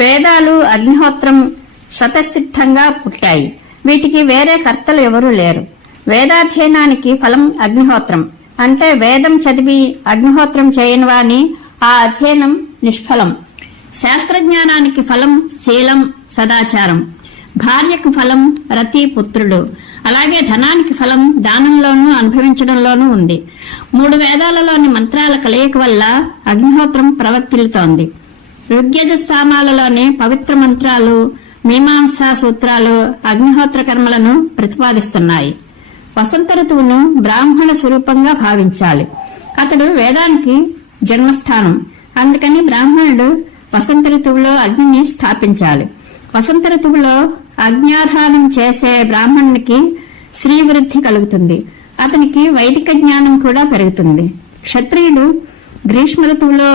వేదాలు, అగ్నిహోత్రం స్వతసిద్ధంగా పుట్టాయి. వీటికి వేరే కర్తలు ఎవరూ లేరు. వేదాధ్యయనానికి ఫలం అగ్నిహోత్రం. అంటే వేదం చదివి అగ్నిహోత్రం చేయని వాని ఆ అధ్యయనం నిష్ఫలం. శాస్త్రజ్ఞానానికి ఫలం శీలం, సదాచారం. భార్యకు ఫలం రతి, పుత్రుడు. అలాగే ధనానికి ఫలం దానంలోనూ అనుభవించడంలోనూ ఉంది. 3 వేదాలలోని మంత్రాల కలయిక వల్ల అగ్నిహోత్రం ప్రవర్తిల్లుతోంది. ఋగ్యజస్సామాలలోని పవిత్ర మంత్రాలు, మీమాంసా సూత్రాలు అగ్నిహోత్ర కర్మలను ప్రతిపాదిస్తున్నాయి. వసంత ఋతువును బ్రాహ్మణ స్వరూపంగా భావించాలి. అతడు వేదానికి జన్మస్థానం. అందుకని బ్రాహ్మణుడు వసంత ఋతువులో అగ్నిని స్థాపించాలి. వసంత ఋతువులో అజ్ఞాధానం చేసే బ్రాహ్మణునికి శ్రీవృద్ధి కలుగుతుంది. అతనికి వైదిక జ్ఞానం కూడా పెరుగుతుంది. క్షత్రియుడు గ్రీష్మ ఋతువులో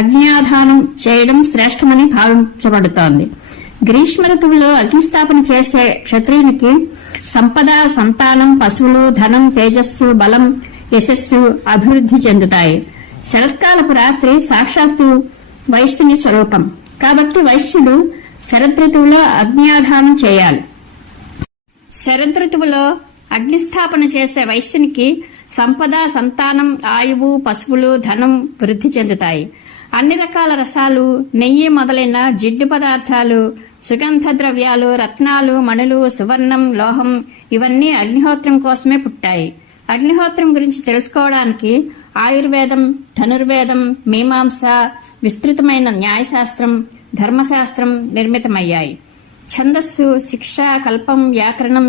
అగ్న్యాధానం చేయడం శ్రేష్టమని భావించబడుతోంది. గ్రీష్మ ఋతువులో అగ్నిస్థాపన చేసే క్షత్రియునికి సంపద, సంతానం, పశువులు, ధనం, తేజస్సు, బలం, యశస్సు అభివృద్ధి చెందుతాయి. శరత్కాలపు రాత్రి సాక్షాత్తు వైశ్యుని స్వరూపం. కాబట్టి వైశ్యుడు శరదృతువులో అగ్న్యాధానం చేయాలి. శరదృతువులో అగ్నిస్థాపన చేసే వైశ్యునికి సంపద, సంతానం, ఆయువు, పశువులు, ధనం వృద్ధి చెందుతాయి. అన్ని రకాల రసాలు, నెయ్యి మొదలైన జిడ్డు పదార్థాలు, సుగంధ ద్రవ్యాలు, రత్నాలు, మణులు, సువర్ణం, లోహం ఇవన్నీ అగ్నిహోత్రం కోసమే పుట్టాయి. అగ్నిహోత్రం గురించి తెలుసుకోవడానికి ఆయుర్వేదం, ధనుర్వేదం, మీమాంస, విస్తృతమైన న్యాయశాస్త్రం, ధర్మశాస్త్రం నిర్మితమయ్యాయి. ఛందస్సు, శిక్ష, కల్పం, వ్యాకరణం,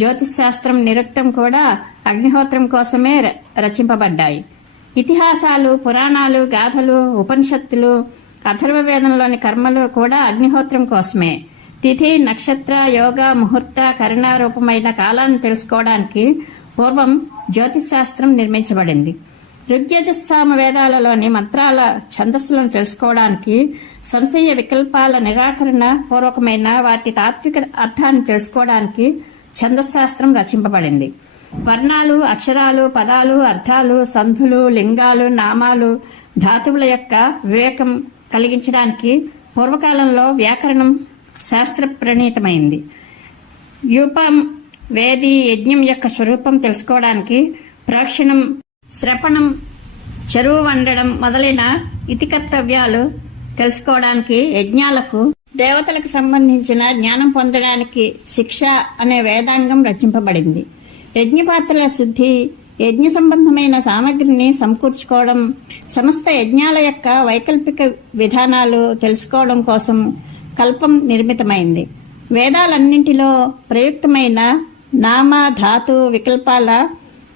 జ్యోతిశాస్త్రం, నిరుక్తం కూడా అగ్నిహోత్రం కోసమే రచింపబడ్డాయి. ఇతిహాసాలు, పురాణాలు, గాథలు, ఉపనిషత్తులు, అథర్వవేదంలోని కర్మలు కూడా అగ్నిహోత్రం కోసమే. తిథి, నక్షత్ర, యోగ, ముహూర్త, కరుణారూపమైన కాలాన్ని తెలుసుకోవడానికి పూర్వం జ్యోతిశాస్త్రం నిర్మించబడింది. ఋగ్యజస్సామ వేదాలలోని మంత్రాల ఛందస్సులను తెలుసుకోవడానికి, సంశయ వికల్పాల నిరాకరణ పూర్వకమైన వాటి తాత్విక అర్థాన్ని తెలుసుకోవడానికి ఛందశాస్త్రం రచింపబడింది. వర్ణాలు, అక్షరాలు, పదాలు, అర్థాలు, సంధులు, లింగాలు, నామాలు, ధాతువుల యొక్క వివేకం కలిగించడానికి పూర్వకాలంలో వ్యాకరణం శాస్త్ర ప్రణీతమైంది. యూపం, వేది, యజ్ఞం యొక్క స్వరూపం తెలుసుకోవడానికి ప్రోక్షణం, శ్రపణం, చెరువు వండడం మొదలైన ఇతి కర్తవ్యాలు తెలుసుకోవడానికి యజ్ఞాలకు, దేవతలకు సంబంధించిన జ్ఞానం పొందడానికి శిక్ష అనే వేదాంగం రచింపబడింది. యజ్ఞపాత్రల శుద్ధి, యజ్ఞ సంబంధమైన సామగ్రిని సమకూర్చుకోవడం, సమస్త యజ్ఞాల యొక్క వైకల్పిక విధానాలు తెలుసుకోవడం కోసం కల్పం నిర్మితమైంది. వేదాలన్నింటిలో ప్రయుక్తమైన నామ, ధాతు, వికల్పాల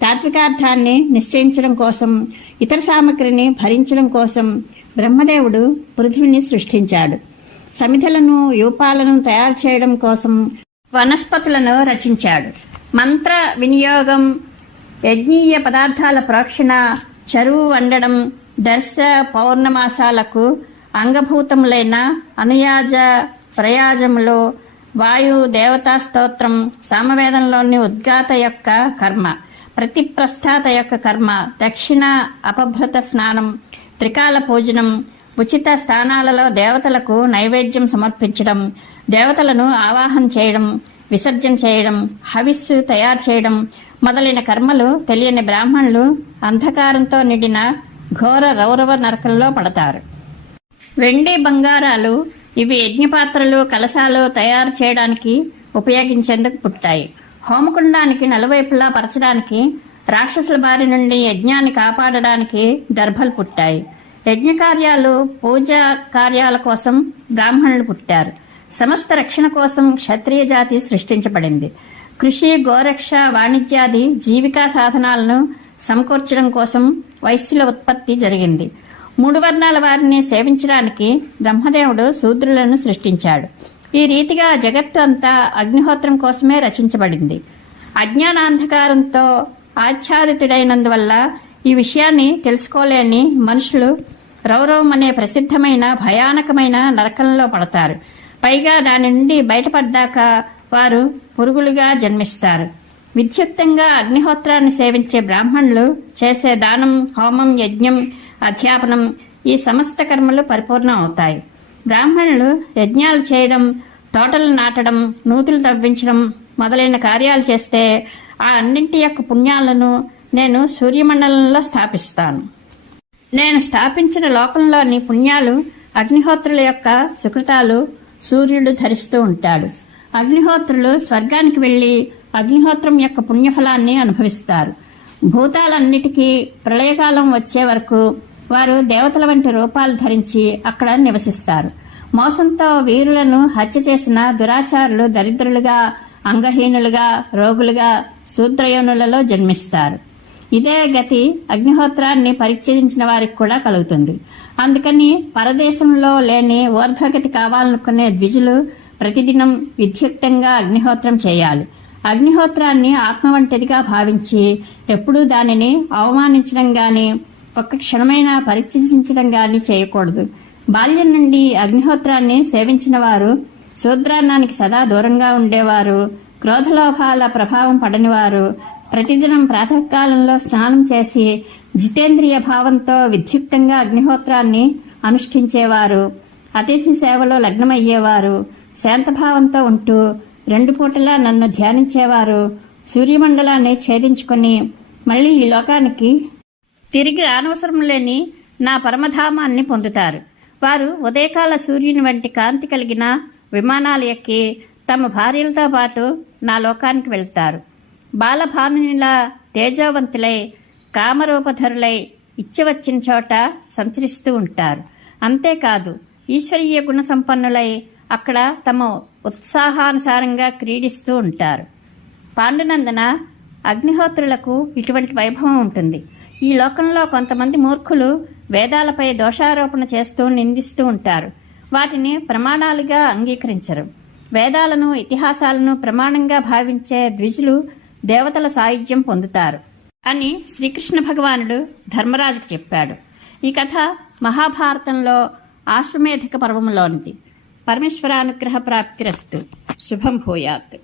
తాత్వికార్థాన్ని నిశ్చయించడం కోసం, ఇతర సామగ్రిని భరించడం కోసం బ్రహ్మదేవుడు పృథ్వీని సృష్టించాడు. సమిధలను, యూపాలను తయారు చేయడం కోసం వనస్పతులను రచించాడు. మంత్ర వినియోగం, యజ్ఞీయ పదార్థాల ప్రోక్షణ, చెరువు వండడం, దర్శ పౌర్ణమాసాలకు అంగభూతములైన అనుయాజ ప్రయాజములు, వాయు దేవతా స్తోత్రం, సామవేదంలోని ఉద్గాత యొక్క కర్మ, ప్రతిప్రస్థాత యొక్క కర్మ, దక్షిణ అపభృత స్నానం, త్రికాల పూజనం, ఉచిత స్థానాలలో దేవతలకు నైవేద్యం సమర్పించడం, దేవతలను ఆవాహన చేయడం, విసర్జన చేయడం, హవిస్సు తయారు చేయడం మొదలైన కర్మలు తెలియని బ్రాహ్మణులు అంధకారంతో నిండిన ఘోర రౌరవ నరకంలో పడతారు. వెండి, బంగారాలు ఇవి యజ్ఞపాత్రలు, కలశాలు తయారు చేయడానికి ఉపయోగించేందుకు పుట్టాయి. హోమకుండానికి నలువైపులా పరచడానికి, రాక్షసుల బారి నుండి యజ్ఞాన్ని కాపాడడానికి దర్భలు పుట్టాయి. యజ్ఞ కార్యాలు, పూజా కార్యాల కోసం బ్రాహ్మణులు పుట్టారు. సమస్త రక్షణ కోసం క్షత్రియ జాతి సృష్టించబడింది. కృషి, గోరక్ష, వాణిజ్యాది జీవికా సాధనాలను సమకూర్చడం కోసం వైశ్యుల ఉత్పత్తి జరిగింది. 3 వర్ణాల వారిని సేవించడానికి బ్రహ్మదేవుడు శూద్రులను సృష్టించాడు. ఈ రీతిగా జగత్తు అంతా అగ్నిహోత్రం కోసమే రచించబడింది. అజ్ఞానాంధకారంతో ఆచ్ఛాదితుడైనందువల్ల ఈ విషయాన్ని తెలుసుకోలేని మనుషులు రౌరవం అనే ప్రసిద్ధమైన భయానకమైన నరకంలో పడతారు. పైగా దాని నుండి బయటపడ్డాక వారు పురుగులుగా జన్మిస్తారు. విద్యుక్తంగా అగ్నిహోత్రాన్ని సేవించే బ్రాహ్మణులు చేసే దానం, హోమం, యజ్ఞం, అధ్యాపనం ఈ సమస్త కర్మలు పరిపూర్ణం అవుతాయి. బ్రాహ్మణులు యజ్ఞాలు చేయడం, తోటలు నాటడం, నూతులు తవ్వించడం మొదలైన కార్యాలు చేస్తే ఆ అన్నింటి యొక్క పుణ్యాలను నేను సూర్యమండలంలో స్థాపిస్తాను. నేను స్థాపించిన లోకంలోని పుణ్యాలు అగ్నిహోత్రుల యొక్క సుకృతాలు సూర్యుడు ధరిస్తూ ఉంటాడు. అగ్నిహోత్రులు స్వర్గానికి వెళ్లి అగ్నిహోత్రం యొక్క పుణ్యఫలాన్ని అనుభవిస్తారు. భూతాలన్నిటికీ ప్రళయకాలం వచ్చే వరకు వారు దేవతల వంటి రూపాలు ధరించి అక్కడ నివసిస్తారు. మోసంతో వీరులను హత్య చేసిన దురాచారులు దరిద్రులుగా, అంగహీనులుగా, రోగులుగా శూద్రయోనులలో జన్మిస్తారు. ఇదే గతి అగ్నిహోత్రాన్ని పరిత్యజించిన వారికి కూడా కలుగుతుంది. అందుకని పరదేశంలో లేని ఊర్ధ్వగతి కావాలనుకునే ద్విజులు ప్రతిదినం విద్యుక్తంగా అగ్నిహోత్రం చేయాలి. అగ్నిహోత్రాన్ని ఆత్మ వంటిదిగా భావించి ఎప్పుడూ దానిని అవమానించడం గాని, ఒక్క క్షణమైనా పరిత్యజించడం గాని చేయకూడదు. బాల్యం నుండి అగ్నిహోత్రాన్ని సేవించిన వారు శూద్రాన్నానికి సదా దూరంగా ఉండేవారు, క్రోధలోభాల ప్రభావం పడనివారు, ప్రతిదినం ప్రాతకాలంలో స్నానం చేసి జితేంద్రియ భావంతో విద్యుక్తంగా అగ్నిహోత్రాన్ని అనుష్ఠించేవారు, అతిథి సేవలో లగ్నమయ్యేవారు, శాంతభావంతో ఉంటూ 2 పూటలా నన్ను ధ్యానించేవారు సూర్యమండలాన్ని ఛేదించుకుని మళ్లీ ఈ లోకానికి తిరిగి రానవసరం లేని నా పరమధామాన్ని పొందుతారు. వారు ఉదయకాల సూర్యుని వంటి కాంతి కలిగిన విమానాలు ఎక్కి తమ భార్యలతో పాటు నా లోకానికి వెళ్తారు. బాలభానునిలా తేజోవంతులై కామరూపధరులై ఇచ్చవచ్చిన చోట సంచరిస్తూ ఉంటారు. అంతేకాదు ఈశ్వరీయ గుణ సంపన్నులై అక్కడ తమ ఉత్సాహానుసారంగా క్రీడిస్తూ ఉంటారు. పాండునందన, అగ్నిహోత్రులకు ఇటువంటి వైభవం ఉంటుంది. ఈ లోకంలో కొంతమంది మూర్ఖులు వేదాలపై దోషారోపణ చేస్తూ నిందిస్తూ ఉంటారు. వాటిని ప్రమాణాలుగా అంగీకరించరు. వేదాలను, ఇతిహాసాలను ప్రమాణంగా భావించే ద్విజులు దేవతల సాయుధ్యం పొందుతారు అని శ్రీకృష్ణ భగవానుడు ధర్మరాజుకు చెప్పాడు. ఈ కథ మహాభారతంలో ఆశ్వమేధిక పర్వంలోనిది. పరమేశ్వరానుగ్రహ ప్రాప్తిరస్తు. శుభం భూయాత్.